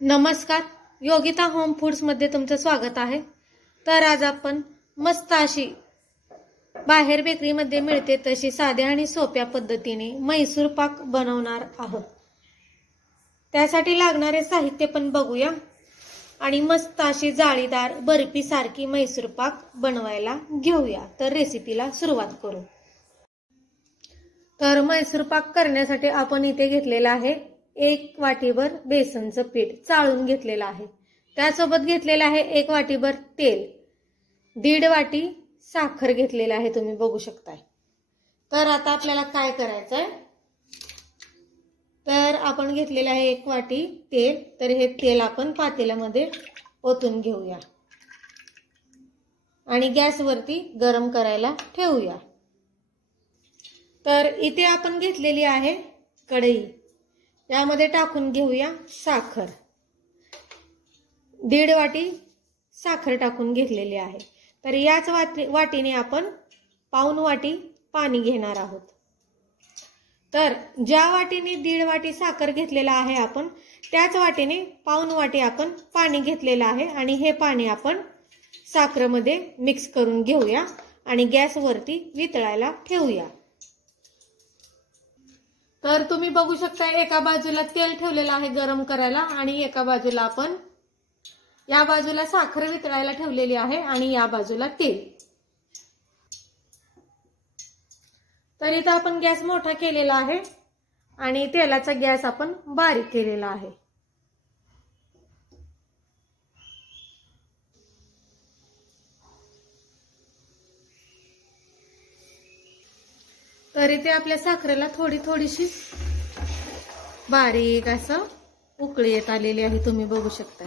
नमस्कार, Yogita home foods मध्ये तुमचं स्वागत आहे। तर आज आपण मस्त अशी बाहेर बेकरीमध्ये मिळते तशी साध्या आणि सोप्या पद्धतीने म्हैसूर पाक बनवणार आहोत। त्यासाठी लागणारे साहित्य पण बघूया आणि मस्त अशी जाळीदार बर्फी सारखी म्हैसूर पाक बनवायला घेऊया। तर रेसिपीला सुरुवात करू। तर म्हैसूर पाक करण्यासाठी आपण इथे घेतलेला आहे 1 वाटीभर बेसनचं पीठ चाळून घेतलेलं आहे। त्यासोबत घेतलेलं आहे 1 वाटीभर तेल, 1.5 वाटी साखर घेतलेलं आहे, तुम्ही बघू शकताय। तर आता आपल्याला काय करायचं आहे, तर आपण घेतलेलं आहे 1 वाटी तेल। तर हे तेल आपण पातेल्यामध्ये ओतून घेऊया आणि गॅसवरती गरम करायला ठेवूया। तर इथे आपण घेतलेली आहे कढई, यामध्ये टाकून घेऊया साखर। 1.5 वाटी साखर टाकून घेतलेली आहे। तर याच वाटीने आपण पाऊण वाटी पाणी घेणार आहोत। तर ज्या वाटीने 1.5 वाटी साखर घेतलेला आहे आपण, त्याच वाटीने पाऊण वाटी आपण पाणी घेतलेलं आहे आणि हे पाणी आपण साखरेमध्ये मिक्स करून घेऊया आणि गॅसवरती वितळायला ठेवूया। तर तुम्ही बघू शकता एका बाजूला तेल ठेवलेलं आहे गरम करायला आणि एका बाजूला आपण या बाजूला साखर वितळायला ठेवलेली आहे आणि या बाजूला तेल। तर इथं आपण गॅस मोठा केलेला आहे आणि तेलाचा गॅस आपण बारीक केलेला आहे। तर इथे आपल्या साखरेला थोडीशी बारीक असं उकळी येत आलेली आहे, तुम्ही बघू शकता।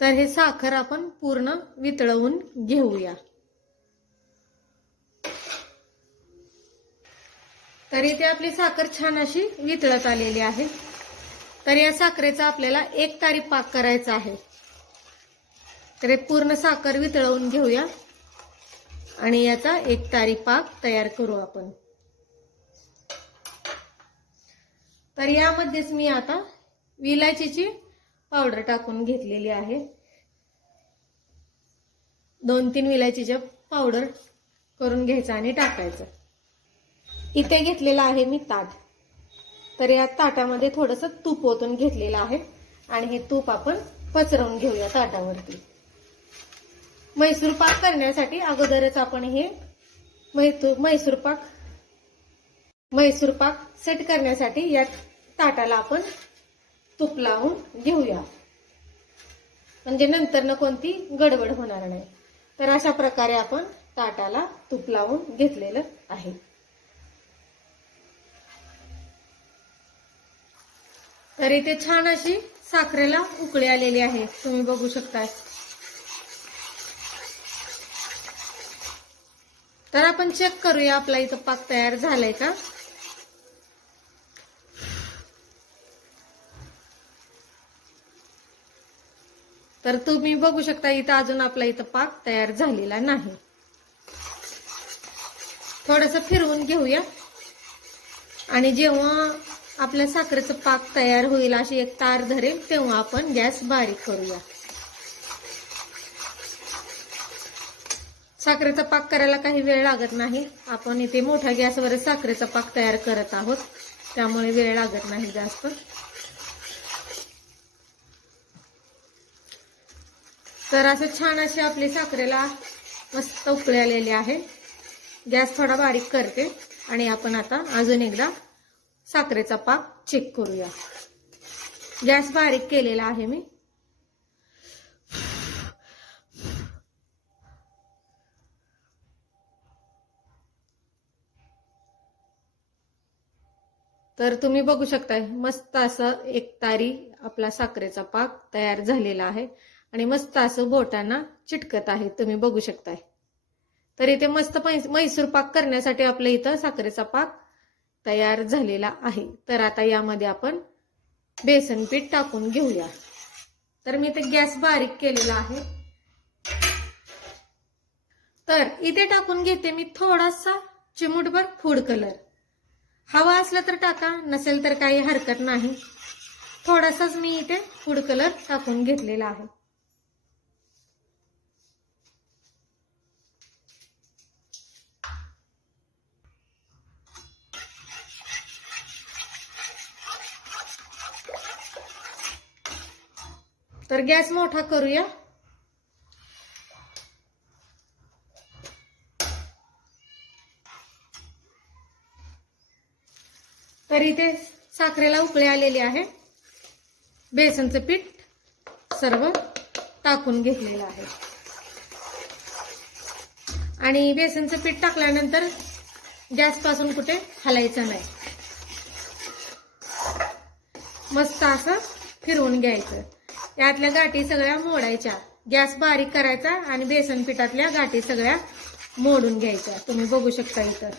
तर हे साखर आपण पूर्ण वितळवून घेऊया। तर इथे आपली साखर छान अशी वितळत आलेली आहे। तर या साखरेचा आपल्याला 1 तारी पाक करायचा आहे। तर हे पूर्ण साखर वितळवून घेऊया आणि याचा 1 तारी पाक तयार करू आपण। तर यामध्येच मी आता विलायचीची पावडर टाकून घेतलेली आहे। 2-3 विलायचीच्या पावडर करून घ्यायचं आणि टाकायचं। इथे घेतलेला आहे मी ताट। तर या ताटामध्ये थोडंसं तूप ओतून घेतलेलं आहे आणि हे तूप आपण पसरवून घेऊया ताटावरती। म्हैसूर पाक करण्यासाठी अगोदरच आपण हे म्हैसूर पाक सेट करण्यासाठी या ताटाला आपण तूप लावून घेऊया, म्हणजे नंतर कोणती गडबड होणार नाही। तर अशा प्रकारे आपण ताटाला तूप लावून घेतलेलं आहे। तर इथे छान अशी साखरेला उकळी आलेली आहे, तुम्ही बघू शकताय। तर आपण चेक करूया आपला इथं पाक तयार झालाय का। तर तुम्ही बघू शकता इथं अजून आपला इथं पाक तयार झालेला नाही। थोडंसं फिरवून घेऊया आणि जेव्हा आपल्या साखरेचं पाक तयार होईल, अशी एक तार धरेल, तेव्हा आपण गॅस बारीक करूया। साखरेचा पाक करायला काही वेळ लागत नाही, आपण इथे मोठ्या गॅसवर साखरेचा पाक तयार करत आहोत, त्यामुळे वेळ लागत नाही जास्त। तर असं छान अशी आपली साखरेला मस्त उकळी आलेली आहे। गॅस थोडा बारीक करते आणि आपण आता अजून एकदा साखरेचा पाक चेक करूया। गॅस बारीक केलेला आहे मी। तर तुम्ही बघू शकताय मस्त असं 1 तारी आपला साखरेचा पाक तयार झालेला आहे आणि मस्त असं बोटांना चिटकत आहे, तुम्ही बघू शकताय। तर इथे मस्त म्हैसूर पाक करण्यासाठी आपल्या इथं साखरेचा पाक तयार झालेला आहे। तर आता यामध्ये आपण बेसन पीठ टाकून घेऊया। तर मी इथे गॅस बारीक केलेला आहे। तर इथे टाकून घेते मी थोडासा चिमूटभर फूड कलर हवा असला तर टाका, नसेल तर काही हरकत नाही. थोडासाच मी इथे फूड कलर टाकून घेतलेला आहे. तर गॅस मोठा करूया. तर इथे साखरेला उकळी आलेली आहे. बेसनचं पीठ सर्व टाकून घेतलेलं आहे. आणि बेसनचं पीठ टाकल्यानंतर गॅस पासून कुठे हलायचं नाही. मस्त असं फिरवून घ्यायचं. यातल्या गाठी सगळ्या मोडायच्या. गॅस बारीक करायचा आणि बेसन पिठातल्या गाठी सगळ्या मोडून घ्यायच्या. तुम्ही बघू शकता इथं.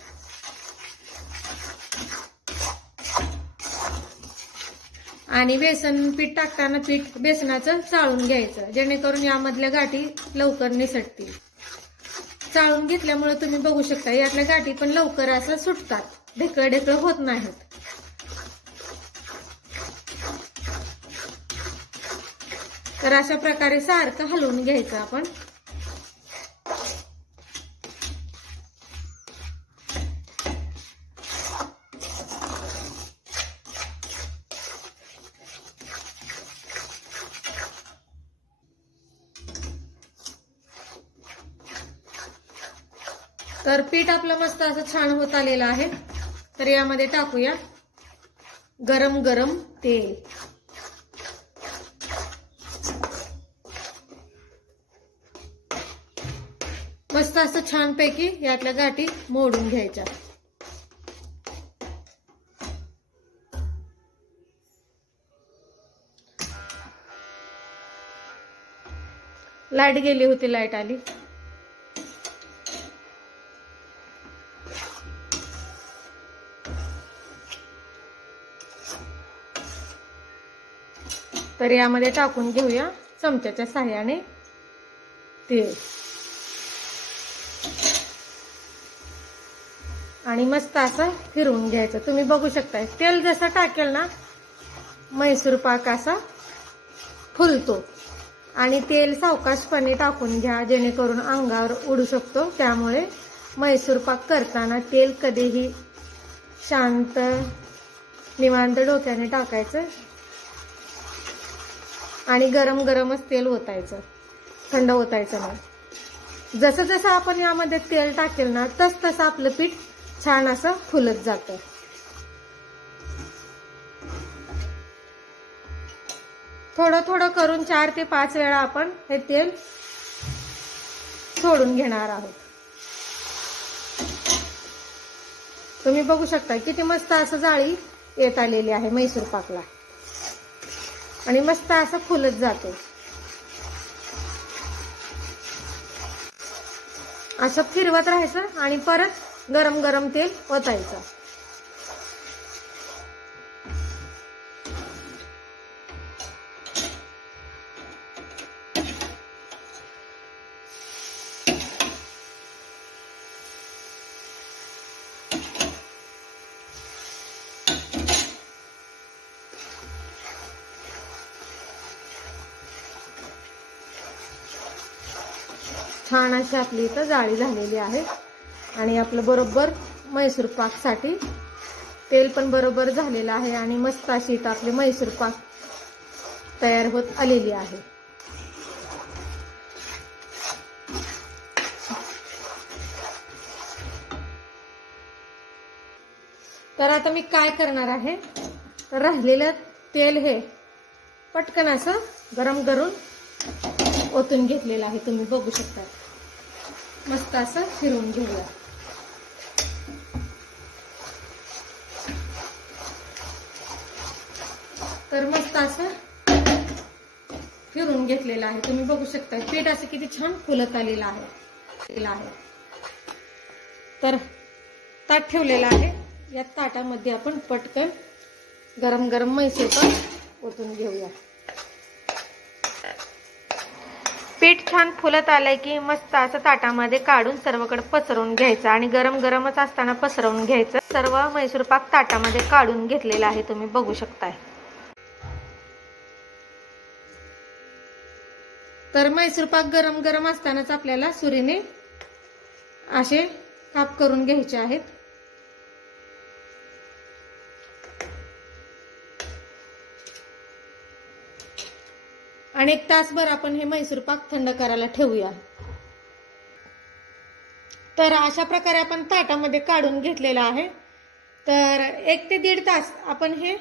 आणि बेसन पीठ टाकताना पीठ बेसनाचं चाळून घ्यायचं, जेणेकरून यामधल्या गाठी लवकर निसटतील. चाळून घेतल्यामुळे तुम्ही बघू शकता यातल्या गाठी पण लवकर असं सुटतात, ढेकळं ढेकळं होत नाहीत. तर अशा प्रकारे सारखं हलवून घ्यायचं आपण. तर पीठ आपलं मस्त असं छान होत आलेलं आहे. तर यामध्ये टाकूया गरम गरम तेल. मस्त असं छानपैकी यातल्या गाठी मोडून घ्यायच्या. लाईट गेली होती, लाईट आली. तर यामध्ये टाकून घेऊया चमच्याच्या साहाय्याने तेल. आणि मस्त असं फिरवून घ्यायचं. तुम्ही बघू शकताय तेल जसं टाकेल ना, मैसूर पाक असा फुलतो. आणि तेल सावकाशपणे टाकून घ्या, जेणेकरून अंगावर उडू शकतो. त्यामुळे मैसूर पाक करताना तेल कधीही शांत निवांत डोक्याने टाकायचं. आणि गरम गरमच तेल ओतायचं, थंड ओतायचं नाही. जसं जसं आपण यामध्ये तेल टाकेल ना, तसं आपलं पीठ छान असं फुलत जातं. थोडं थोडं करून 4 ते 5 वेळा आपण हे तेल सोडून घेणार आहोत. तुम्ही बघू शकता किती मस्त असं जाळी येत आलेली आहे मैसूर पाकला. आणि मस्त असं फुलत जाते. असं फिरवत राहायचं आणि परत गरम गरम तेल ओतायचं. छान अशी आपली इथं जाळी झालेली आहे. आणि आपलं बरोबर मैसूर पाकसाठी तेल पण बरोबर झालेलं आहे. आणि मस्त अशी इथं आपली मैसूर पाक तयार होत आलेली आहे. तर आता मी काय करणार आहे, तर राहिलेलं तेल हे पटकन असं गरम करून ओतून घेतलेलं आहे. तुम्ही बघू शकता. मस्त असं फिरवून घेऊया. तर मस्त असं फिरवून घेतलेलं आहे. तुम्ही बघू शकता पीठ असं किती छान फुलत आलेलं आहे. तर ताट ठेवलेलं आहे. या ताटामध्ये आपण पटकन गरम गरम मैसूर पाक ओतून घेऊया. पीठ छान फुलत आलंय की मस्त असं ताटामध्ये काढून सर्वकडे पसरवून घ्यायचं आणि गरम गरमच असताना पसरवून घ्यायचं। सर्व मैसूर पाक ताटामध्ये काढून घेतलेला आहे, तुम्ही बघू शकताय। तर मैसूर पाक गरम गरम असतानाच आपल्याला सुरीने असे काप करून घ्यायचे आहेत। आणि 1 तासभर आपण हे मैसूर पाक थंड करायला ठेवूया। तर अशा प्रकारे आपण ताटामध्ये काढून घेतलेला आहे। तर 1 ते 1.5 तास आपण हे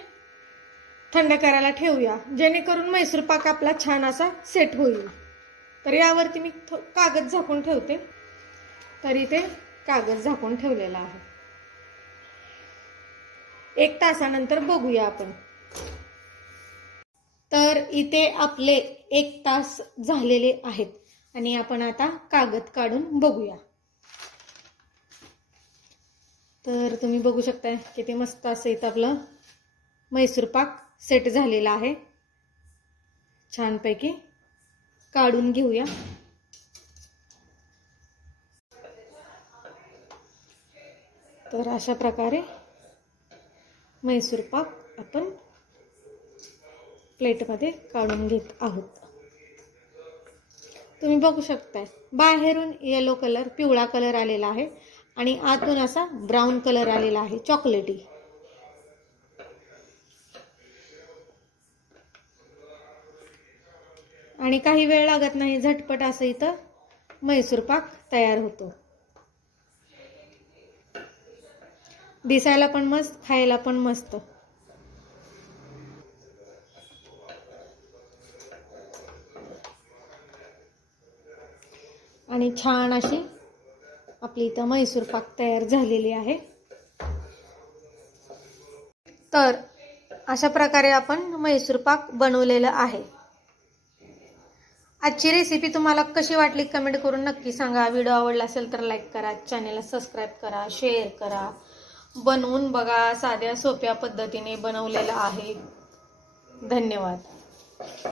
थंड करायला ठेवूया, जेणेकरून मैसूर पाक आपला छान असा सेट होईल। तर यावरती मी कागद झाकून ठेवते। तर इथे कागद झाकून ठेवलेला आहे। 1 तासानंतर बघूया आपण। तर इथे आपले 1 तास झालेले आहेत आणि आपण आता कागद काढून बघूया। तर तुम्ही बघू शकताय किती मस्त असं इथं आपलं मैसूर पाक सेट झालेला आहे। छानपैकी काढून घेऊया। तर अशा प्रकारे मैसूर पाक आपण प्लेटमध्ये काढून घेत आहोत। तुम्ही बघू शकताय बाहेरून येलो कलर पिवळा कलर आलेला आहे आणि आतून असा ब्राऊन कलर आलेला आहे, चॉकलेटी। आणि काही वेळ लागत नाही, झटपट असं इथं मैसूर पाक तयार होतो। दिसायला पण मस्त, खायला पण मस्त। आणि छान अशी आपली इथं मैसूर पाक तयार झालेली आहे। तर अशा प्रकारे आपण मैसूर पाक बनवलेला आहे। आजची रेसिपी तुम्हाला कशी वाटली कमेंट करून नक्की सांगा। व्हिडिओ आवडला असेल तर लाईक करा, चॅनलला सबस्क्राईब करा, शेअर करा। बनवून बघा, साध्या सोप्या पद्धतीने बनवलेला आहे। धन्यवाद।